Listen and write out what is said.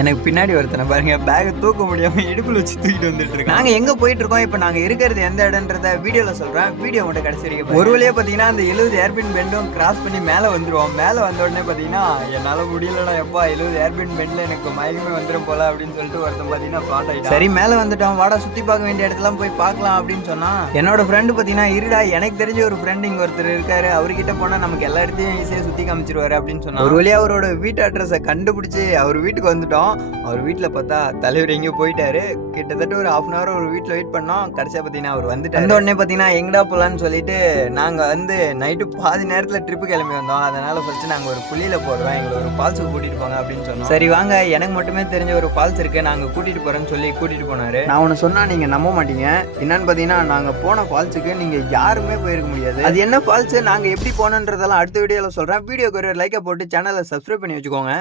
எனக்கு பின்னாடி ஒருத்தனை பாருங்க, பேக் தூக்க முடியாம இடுப்புல வச்சு தூக்கிட்டு வந்துட்டு இருக்கோம். நாங்க எங்க போயிட்டு இருக்கோம், இப்போ நாங்க இருக்கிறது எந்த இடம்ன்றத வீடியோல சொல்றேன். வீடியோ மட்டும் கடைசி வரைக்கும். ஒரு வழியா பாத்தீங்கன்னா அந்த 70 ஏர்பின் பெண்டும் கிராஸ் பண்ணி மேல வந்துருவோம். மேல வந்த உடனே பாத்தீங்கன்னா என்னால முடியலடா எப்பா, 70 ஏர்பின் பெண்ட்ல எனக்கு மயக்கமே வந்துடும் போல அப்படின்னு சொல்லிட்டு ஒருத்தன் பாத்தீங்கன்னா ஃபிளாட் ஆயிட்டான். சரி மேல வந்துட்டோம், வாடா சுத்தி பார்க்க வேண்டிய இடத்துலாம் போய் பார்க்கலாம் அப்படின்னு சொன்னா, என்னோட ஃப்ரெண்டு பாத்தீங்கன்னா இருடா, எனக்கு தெரிஞ்ச ஒரு ஃப்ரெண்ட் இங்க ஒருத்தர் இருக்காரு, அவர்கிட்ட போனா நமக்கு எல்லா இடத்தையும் ஈஸியா சுத்தி காமிச்சிருவாரு அப்படின்னு சொன்னா, ஒரு வழியா அவரோட வீட்டு அட்ரஸை கண்டுபிடிச்சு அவர் வீட்டுக்கு வந்துட்டோம். அவர் வீட்டுல பார்த்தா தலைவர் எங்கேயோ போயிட்டாரு. கிட்டத்தட்ட ஒரு ஹாஃப் அன் அவர் ஒரு வீட்டுல வெயிட் பண்ணோம். கடைசியா பாத்தீங்கன்னா அவர் வந்துட்டாரு. அந்த உடனே பாத்தீங்கன்னா எங்கடா போலான்னு சொல்லிட்டு நாங்க வந்து நைட்டு பாதி நேரத்துல ட்ரிப்பு கிளம்பி வந்தோம். அதனால ஃபர்ஸ்ட் நாங்க ஒரு புள்ளியில போடுறோம், எங்களை ஒரு ஃபால்ஸுக்கு கூட்டிட்டு போங்க அப்படின்னு சொன்னோம். சரி வாங்க, எனக்கு மட்டுமே தெரிஞ்ச ஒரு ஃபால்ஸ் இருக்கு, நாங்க கூட்டிட்டு போறேன்னு சொல்லி கூட்டிட்டு போனாரு. நான் ஒன்னு சொன்னா நீங்க நம்ப மாட்டீங்க. என்னன்னு பாத்தீங்கன்னா நாங்க போன ஃபால்ஸுக்கு நீங்க யாருமே போயிருக்க முடியாது. அது என்ன ஃபால்ஸ், நாங்க எப்படி போனோன்றதெல்லாம் அடுத்த வீடியோல சொல்றேன். வீடியோக்கு ஒரு லைக்கை போட்டு சேனலை சப்ஸ்கிரைப் பண்ணி வச்சுக்கோங்க.